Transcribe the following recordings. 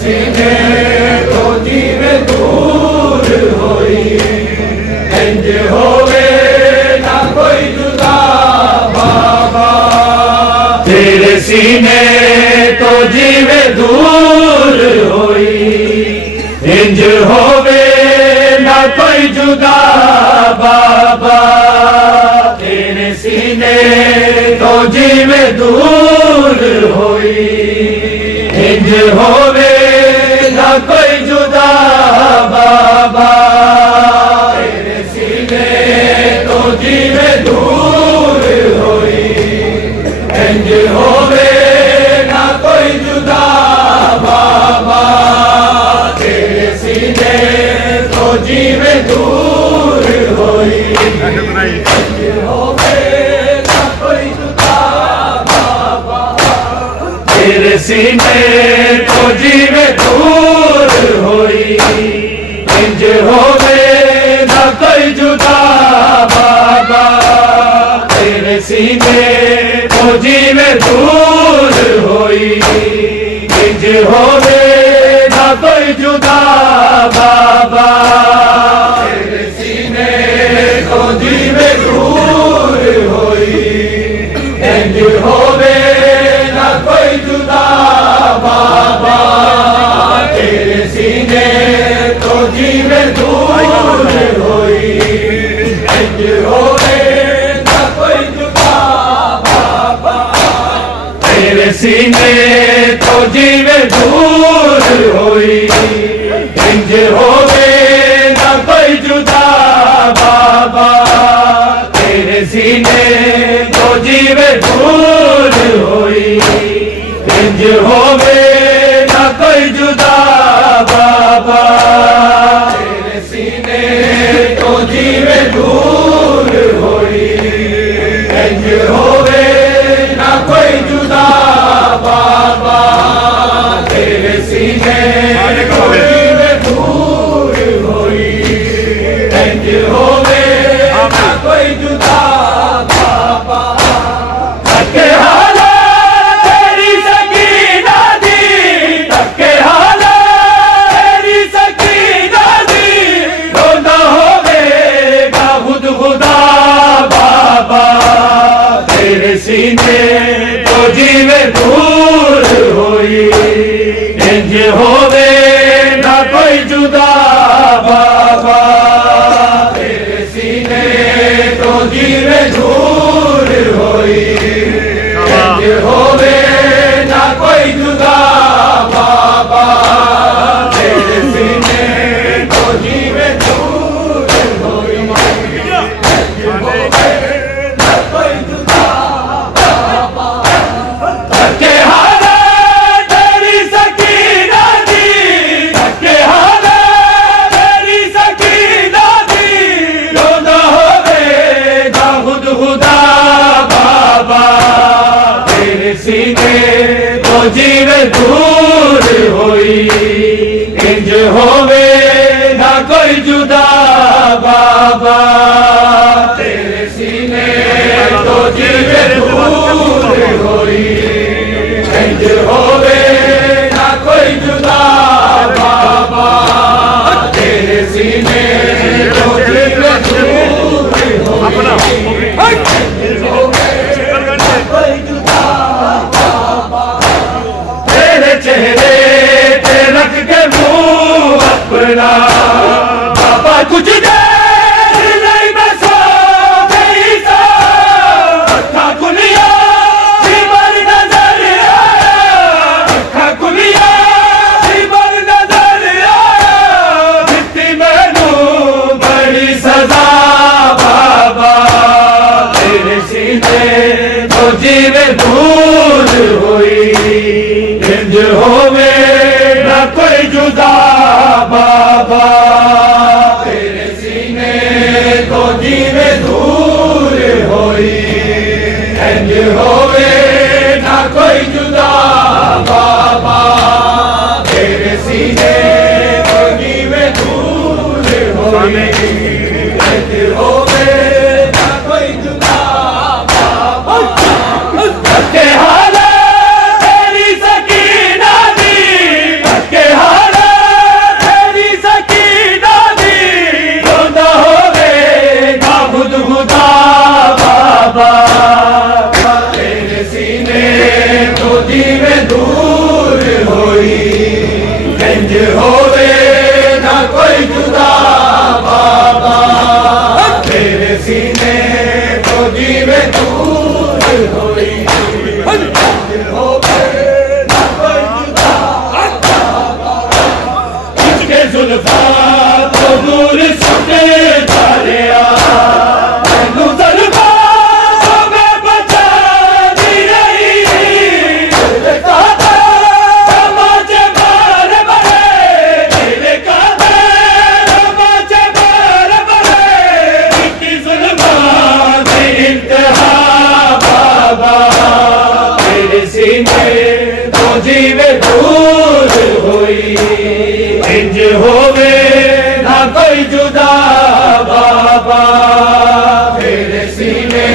सीने तो जीवे दूर सीने तो जीवे दूर होई, इंज होवे ना कोई जुदा बाबा। तेरे सीने तो जीवे दूर होई, इंज होवे ना कोई जुदा बाबा। तेरे सीने तो जीवे दूर होई, इंज होवे ना कोई जुदा बाबा। तेरे सीने तो जीवे दूर होई, इंज होवे ना कोई जुदा बाबा। तेरे सीने तो जीवे दूर होई, इंज होवे ना कोई जुदा बाबा। तेरे सीने तो जीवे दूर होई, इंज होवे ना कोई जुदा बाबा। तेरे सीने तो जीवे दूर होई, इंज होवे ना कोई जुदा बाबा। तेरे सीने तो जीवे दूर होई, इंज होवे ना कोई जुदा बाबा। तेरे सीने तो जीवे दूर होई, इंज होवे ना कोई जुदा बाबा। तेरे सीने तो जीवे दूर होई, इंज होवे ना कोई जुदा बाबा। तेरे सीने तो जीवे दूर होई, इंज होवे ना कोई जुदा बाबा। तेरे सीने तो जीवे दूर होई, इंज होवे ना कोई जुदा बाबा। धक्के हाला तेरी सकीना दी, धक्के हाला तेरी सकीना दी। रोंदा होवेगा खुद खुदा बाबा। तेरे सीने तो जीवे दूर होई, इंज होवे ना कोई जुदा बाबा। तेरे सीने तो जीवे दूर होई, इंज होवे ना कोई जुदा बाबा। तेरे सीने तो जीवे दूर होई, इंज होवे ना कोई जुदा बाबा। धक्के हाला तेरी सकीना दी, धक्के हाला तेरी सकीना दी। रोंदा होवेगा खुद खुदा बाबा। तेरे सीने तो जीवे दूर होई, इंज होवे ना कोई जुदा बाबा। तेरे सीने तो जीवे दूर होई, इंज होवे ना कोई जुदा बाबा। तेरे सीने तो जीवे दूर होई, इंज होवे ना कोई जुदा बाबा। तेरे चेहरे पे रख के मुंह अपना बाबा, कुछ देर नहीं मैं सो गई सा। अखा खुलिया जीवन नजर आया, अखा खुलिया जीवन नजर आया। दित्ती मैनू बड़ी सजा बाबा। तेरे सीने तो जीवे दूर होई, इंज होवे ना कोई जुदा बाबा। तेरे सीने तो जीवे दूर होई, इंज होवे ना कोई जुदा बाबा। तेरे सीने तो जीवे दूर होई, इंज होवे ना कोई जुदा बाबा। धक्के हाला तेरी सकीना दी, धक्के हाला तेरी सकीना दी। रोंदा होवेगा खुद खुदा बाबा। तेरे सीने तो जुल्फा तो दूर सुटे डालिया मैनू जुल्फा तो मैं बचा दी रही दिल का तमाचे मार बड़े दिल का तमाचे मार बड़े इतनी जुल्फा की इंतहा बाबा तेरे सीने तो जीवे दूर हुई इंज होवे ना कोई जुदा बाबा तेरे सीने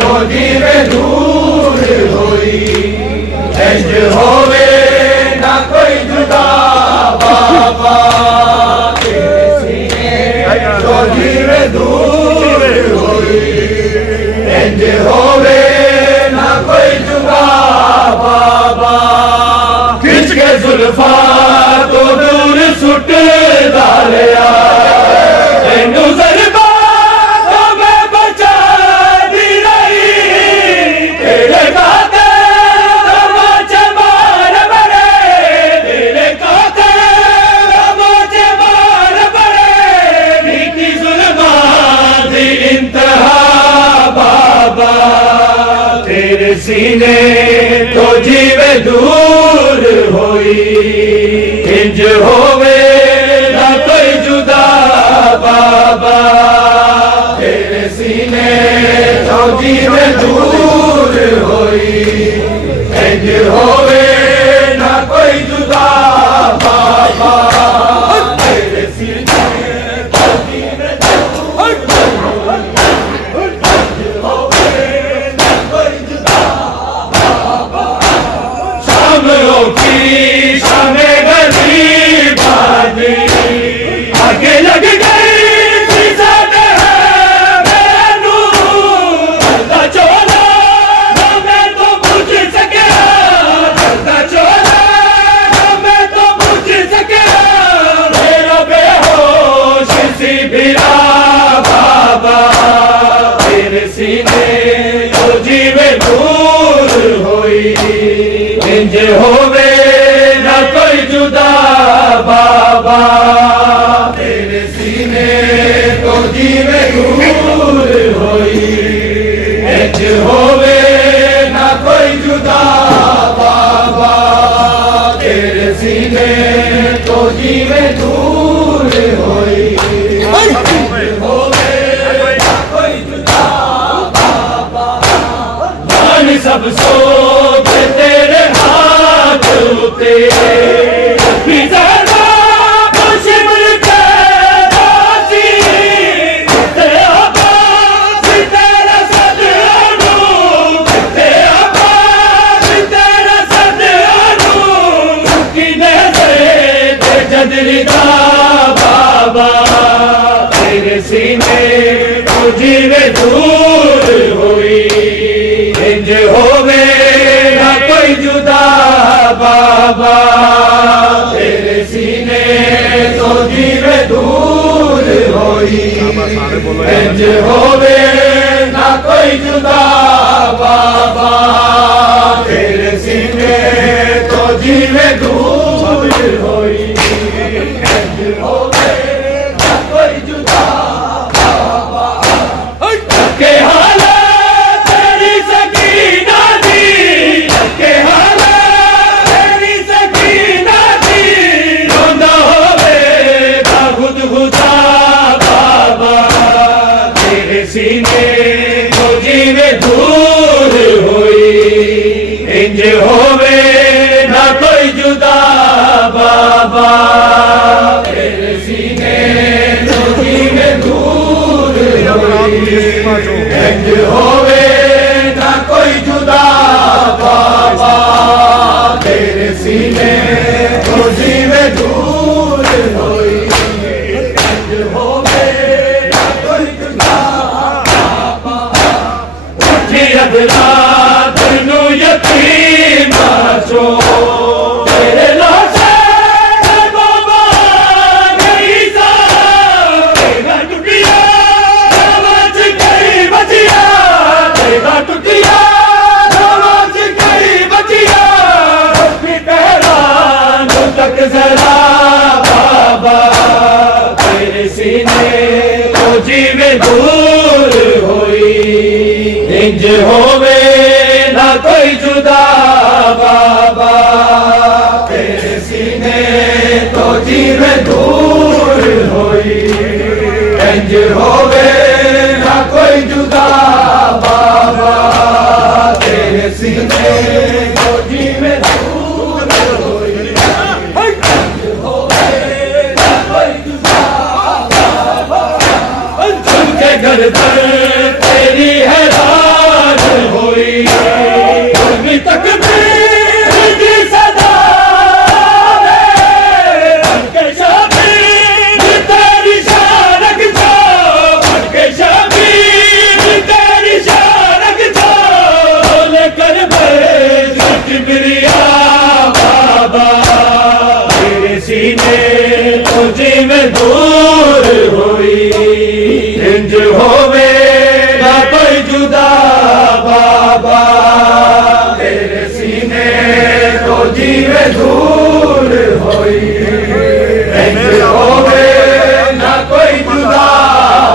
तो जीवे दूर हुई इंज होवे ना कोई जुदा बाबा तेरे सीने तो जीवे दूर हुई इंज होवे ना कोई जुदा बाबा खिंच के जुल्फा तो दूर सुट डालिया तेनू ज़रबा तो मैं बचा दी रही तेरे काते तमाचे मार बड़े तेरे काते तमाचे मार बड़े नीति जुल्मा दी इंतहा बाबा तेरे सीने तो जीवे दूर होई इंज होवे ना कोई जुदा बाबा तेरे सीने तो जीवे दूर होई इंज होवे ना कोई जुदा बाबा तेरे सीने तो जीवे दूर होई इंज होवे ना कोई जुदा बाबा शामों की शामें गरीब आगे लग गई मैनू करदा चोला मैं तो बुझ सकिया करदा चोला मैं तो बुझ सकिया मेरा बेहोश सी बिरा बाबा तेरे सीने तो जीवे दूर होई इंज होवे ना कोई जुदा बाबा तेरे सीने तो जीवे दूर होई इंज होवे ना कोई जुदा बाबा तेरे सीने तो जीवे दूर होई इंज होवे ना कोई जुदा बाबा मान सब सोच तेरे हाथ उते बाबा तेरे सीने तो जीवे दूर हुई इंज होवे ना कोई जुदा बाबा तेरे सीने तो जीवे दूर हुई इंज होवे ना कोई जुदा बाबा तेरे सीने तो जीवे दूर हुई होवे ना कोई जुदा बाबा के हालत तेरी सकीना दी के हालत तेरी सकीना दी रोंदा होवे ना खुद खुदा बाबा तेरे सीने तो जीवे दूर हुई इंज होवे ना कोई जुदा बाबा तेरे सीने तो जीवे दूर हुई इंज होवे ना कोई जुदा बाबा तेरे सीने तो जीवे दूर हुई इंज होवे ना कोई जुदा बाबा उठी रात नू यतीम चो तेरे लाशे बाबा गई सा तेरा टुटिया आवाज गई बचिया तेरा टुटिया आवाज गई बचिया भी पहरा सीने तो जीवे दूर होई, इंज होवे ना कोई जुदा बाबा, तेरे सीने तो जीवे दूर होई, इंज होवे ना कोई जुदा बाबा, तेरे सीने तो जीवे दूर होई, इंज होवे ना कोई जुदा बाबा, चुनके गर्दन तेरी हैरान होई, अभी तक भी सदा बनके शबीर तेरी शान रखता, बनके शबीर तेरी शान रखता, लेकर भेज किबरिया बाबा, तेरे सीने तुझे में दूर हुई, इंज होवे ना कोई जुदा बाबा, तेरे सीने तो जीवे दूर होई, इंज होवे ना कोई जुदा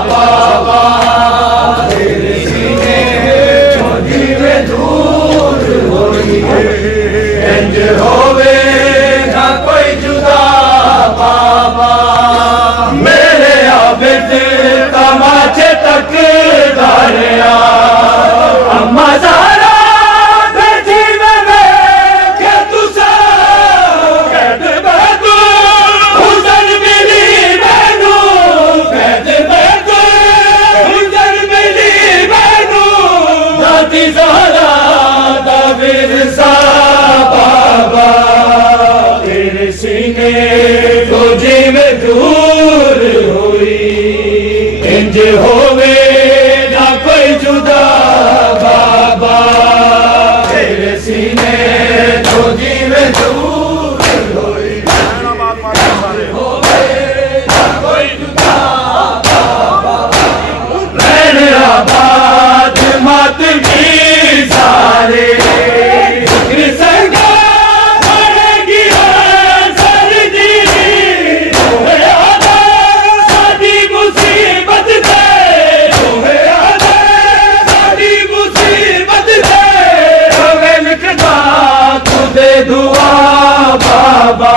बाबा, तेरे सीने तो जीवे दूर होई, इंज होवे ना कोई जुदा बाबा, मेरे आबिद तमाचे तक धारिया, अम्मा ज़हरा बैठी में के तुसा कैद बैठो, हुज़र मिली मैनू कैद बैठो, हुज़र मिली मैनू, दादी ज़हरा दा विरसा बाबा, तेरे सीने तो जीवे दूर हुई, इंज होवे ना कोई जुदा बाबा, तेरे सीने तो जीवे दूर होई, होवे ना कोई जुदा बाबा, रैन आबाद मत भी सारे जिक्र संगा पड़ेगी सर्दी, होवे आदा साडी मुसीबत दे, होवे आदा साडी मुसीबत दे, होवे लिखदा खुदे दुआ बाबा,